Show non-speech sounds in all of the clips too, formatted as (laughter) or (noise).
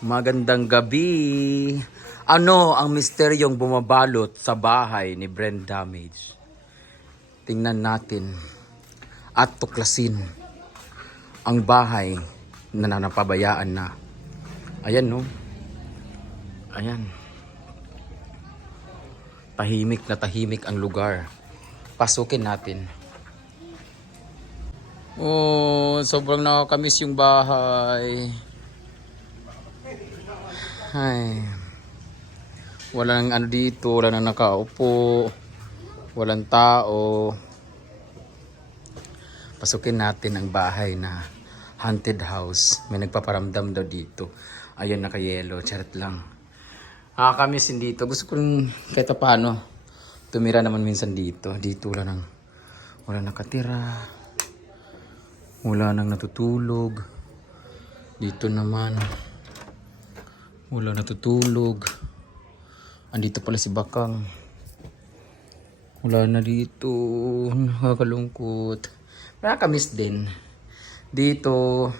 Magandang gabi. Ano ang misteryong bumabalot sa bahay ni Brand Damage? Tingnan natin at tuklasin ang bahay na nanapabayaan na. Ayan no. Ayan. Tahimik na tahimik ang lugar. Pasukin natin. Oh, sobrang nakakamiss yung bahay. Ay. Walang ano dito, wala nang nakaupo. Walang tao. Pasukin natin ang bahay na haunted house. May nagpaparamdam daw dito. Ayun, naka-yellow. Charot lang. Nakakamiss din dito. Gusto ko rin kahit paano tumira naman minsan dito. Dito wala nang wala nakatira. Wala nang natutulog. Dito naman wala natutulog. Andito pala si Bakang. Wala na dito. Nakakalungkot. Nakakamiss din. Dito.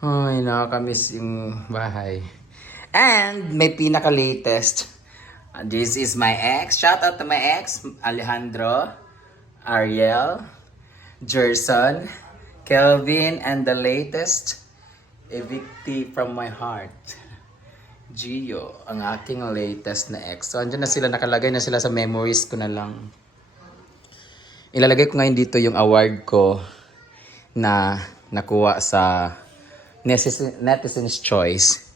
Ay, nakakamiss yung bahay. And may pinaka-latest. Uh, This is my ex. Shout out to my ex, Alejandro, Ariel, Jerson, Kelvin, and the latest, Evicti from my heart. (laughs) Gio, ang aking latest na ex. So, andyan na sila, nakalagay na sila sa memories ko na lang. Ilalagay ko ngayon dito yung award ko na nakuha sa Netizen's Choice.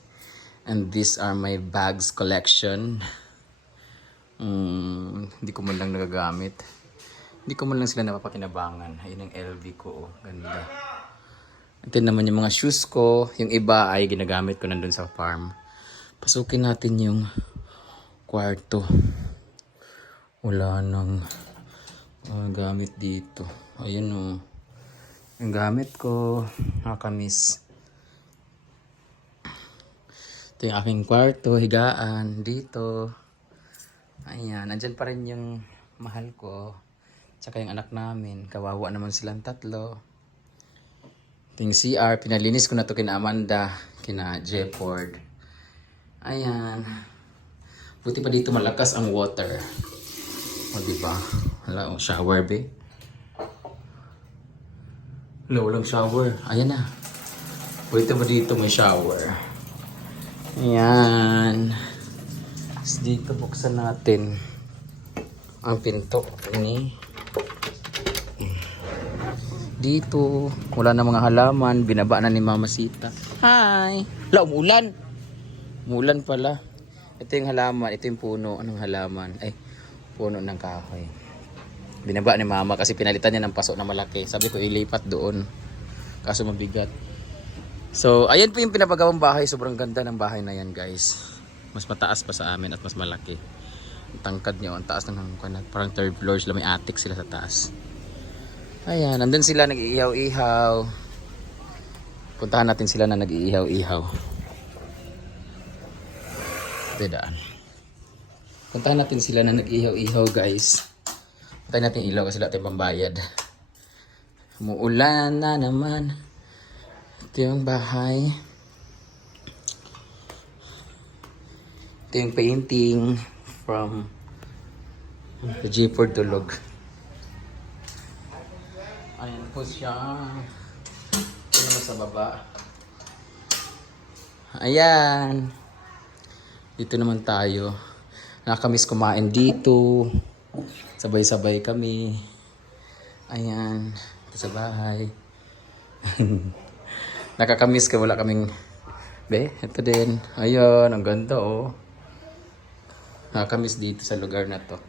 And these are my bags collection. Mm, hindi ko man lang nagagamit. Hindi ko man lang sila napapakinabangan. Ayun ang LV ko. Oh. Ganda. Ito naman yung mga shoes ko. Yung iba ay ginagamit ko nandun sa farm. Pasukin natin yung kwarto. Wala nang ah, gamit dito. Ayun o. Yung gamit ko. Nakakamiss. Ito yung aking kwarto. Higaan. Dito. Ayan. Nandyan pa rin yung mahal ko. Tsaka yung anak namin. Kawawa naman silang tatlo. Yung CR. Pinalinis ko na to kina Amanda. Kina Jefford. Ayan. Buti pa dito malakas ang water. O, diba? Hala, o, shower, be. Wala, walang shower. Ayan na. Buti pa dito may shower. Ayan. Tapos dito buksan natin ang pinto ni dito wala na mga halaman binaba na ni Mama Sita. Hi. La umulan. Umulan pala. Ito yung halaman ito yung puno. Anong halaman? Ay puno ng kahoy. Binaba ni Mama kasi pinalitan niya ng paso na malaki. Sabi ko ilipat doon. Kaso mabigat. So ayan po yung pinapagawang bahay. Sobrang ganda ng bahay na yan guys. Mas mataas pa sa amin at mas malaki. Ang tangkad niya ang taas ng ng- parang third floor sila. May attic sila sa taas Ayan, nandun sila nag-iihaw-ihaw. Puntahan natin sila na nag-iihaw-ihaw. Ito yung daan. Puntahan natin sila na nag-iihaw-ihaw guys. Puntahan natin ilaw kasi wala tayong pambayad. Umuulan na naman. Ito yung bahay. Ito yung painting from the G4 Dulog. Ayan po siya. Ito naman sa baba. Ayan. Dito naman tayo. Nakakamiss kumain dito. Sabay-sabay kami. Ayan. Sa bahay. (laughs) Nakakamiss ka. Wala kaming... Be, ito din. Ayun, ang ganda oh. Nakakamiss dito sa lugar na to.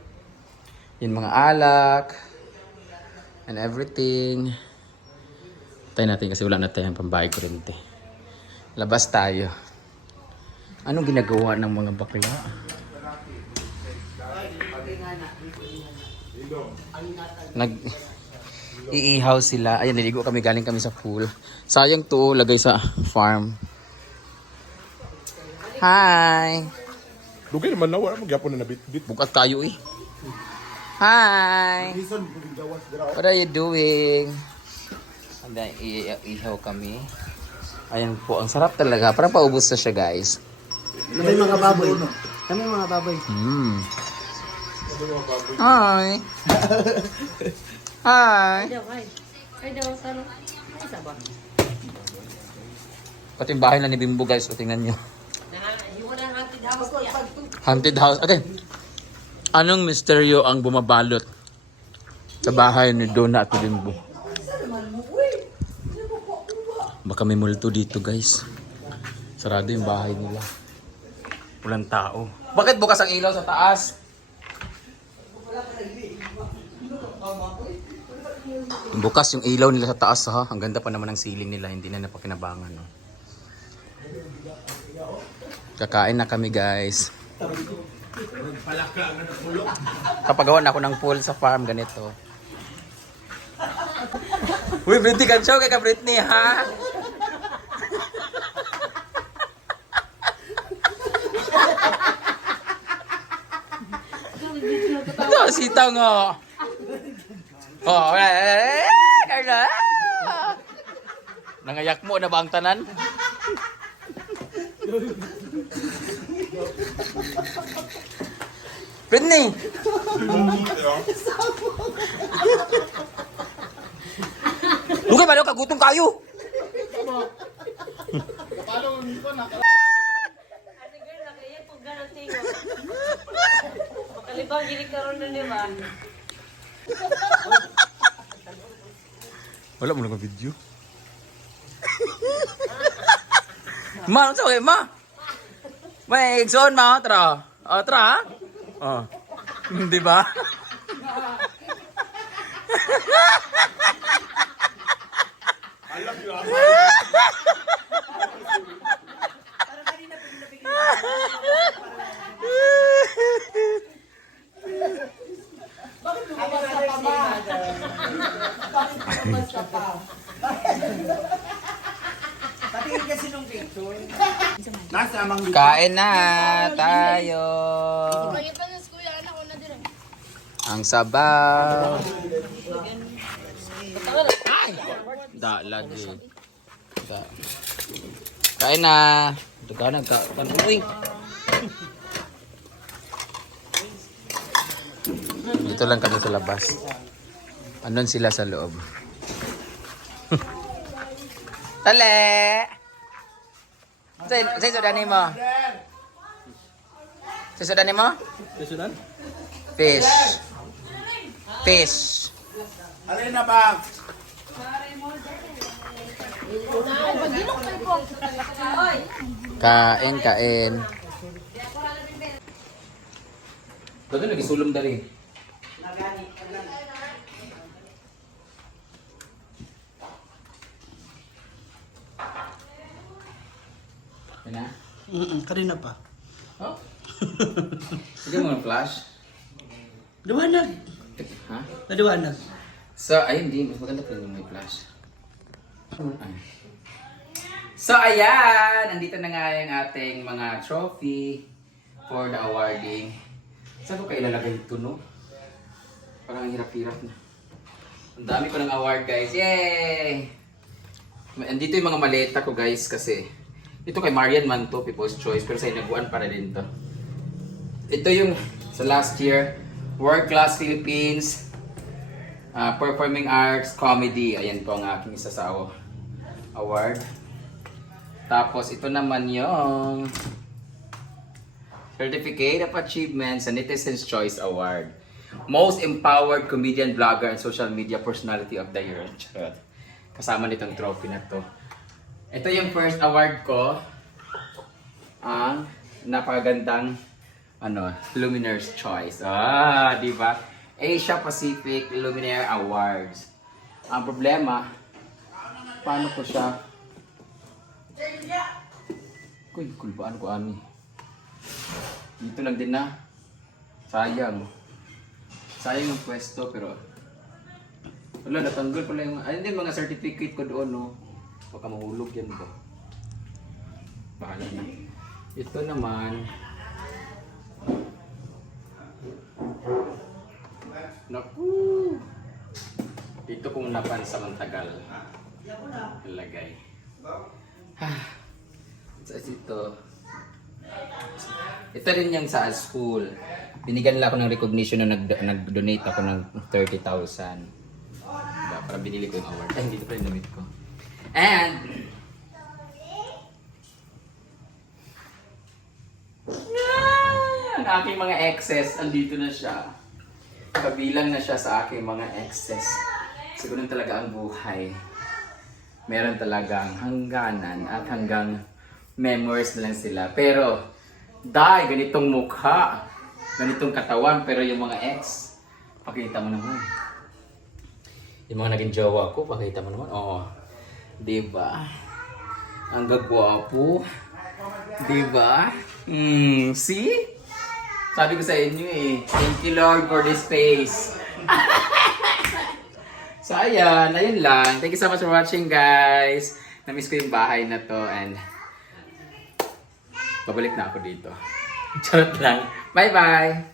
Yung mga alak and everything. Tayo natin kasi wala na tayong pambayad kurente. Labas tayo. Anong ginagawa ng mga bakla? Nag iihaw sila. Ayan, niligo kami galing kami sa pool. Sayang to, lagay sa farm. Hi! Dugay naman na, wala mo gyapon na nabit-bit. Bukat kayo eh. Hi! What are you doing? Handa, ihaw kami. Ayan po, ang sarap talaga. Parang paubos na siya, guys. Kami mga baboy. Kami mga baboy. Mm. Hi. Hi. Pati yung bahay na ni Bimbo, guys. O, tingnan nyo. Haunted house. Okay. Anong misteryo ang bumabalot sa bahay ni Donna at ni Bimbo? Baka may multo dito, guys. Sarado yung bahay nila. Walang tao. Bakit bukas ang ilaw sa taas? Bukas yung ilaw nila sa taas ha. Ang ganda pa naman ng ceiling nila. Hindi na napakinabangan. No? Kakain na kami guys. Kapagawa na ako ng pool sa farm ganito. Uy, Britney kan show kay ka Britney ha? Ito, sitaw nga. Oh, eh, Carla. Nangayak mo na ba ang tanan? Britney! Lugay ba daw kagutong kayo? Ate girl, nakaya po ganang tingo. Makalibang gili karon na niya ba? Wala mo lang video. Ma, ano sa ma? May igsoon ma, tra. O, tra. Oh. (laughs) Di ba? (laughs) Kain na tayo. Ang sabaw. Ay! Da, lagi. Da. Kain na. Duga na ka. Uy! Dito lang kami sa labas. Andun sila sa loob. (laughs) Tale! Say, say sudanin mo. Say sudanin mo? Susudan? Fish. Fish. Alin na ba? Kain, kain. Baga lagi sulom dari. Yan na. Mm kanina pa. Oh. (laughs) Sige mo ng flash. Liwanag. Ha? Naliwanag. So, ayun din. Mas maganda pa yung may flash. Ay. So, ayan! Nandito na nga yung ating mga trophy for the awarding. Saan ko kayo ilalagay ito, no? Parang ang hirap-hirap na. Ang dami ko ng award, guys. Yay! Andito yung mga maleta ko, guys, kasi ito kay Marian man to, People's Choice, pero sa inaguan para din to. Ito yung sa last year, World Class Philippines, Ah, performing Arts Comedy. Ayan po ang aking isa sa aw- award. Tapos ito naman yung Certificate of Achievement sa Netizens Choice Award. Most Empowered Comedian, Vlogger, and Social Media Personality of the Year. Kasama nitong trophy na to. Ito yung first award ko. Ang napagandang ano, Luminaries Choice. Ah, di ba? Asia Pacific Luminaire Awards. Ang problema, paano ko siya? Kuy, kulbaan ko ani. Dito lang din na. Sayang. Sayang yung pwesto pero wala, natanggol pala yung, ayun din mga certificate ko doon, no. Baka mahulog yan ba? Bahala na. Ito naman, Naku! Dito kong napansamantagal. Ilagay. Sa ito. Ito rin yung sa school. Binigyan nila ako ng recognition nung nag- nag-donate ako ng 30,000. Diba? Para binili ko yung award. Ay, ko pa rin namit ko. And, ang aking mga exes, andito na siya. Kabilang na siya sa aking mga exes. Siguro talaga ang buhay. Meron talagang hangganan at hanggang memories na lang sila. Pero, dahil ganitong mukha, ganitong katawan, pero yung mga ex, pakita mo naman. Yung mga naging jowa ko, pakita mo naman. Oo. Diba? Ang gagwapo. Diba? Hmm, see? Sabi ko sa inyo eh, thank you Lord for this space. (laughs) so ayan, ayun lang. Thank you so much for watching guys. Namiss ko yung bahay na to and babalik na ako dito. (laughs) Charot lang. Bye bye!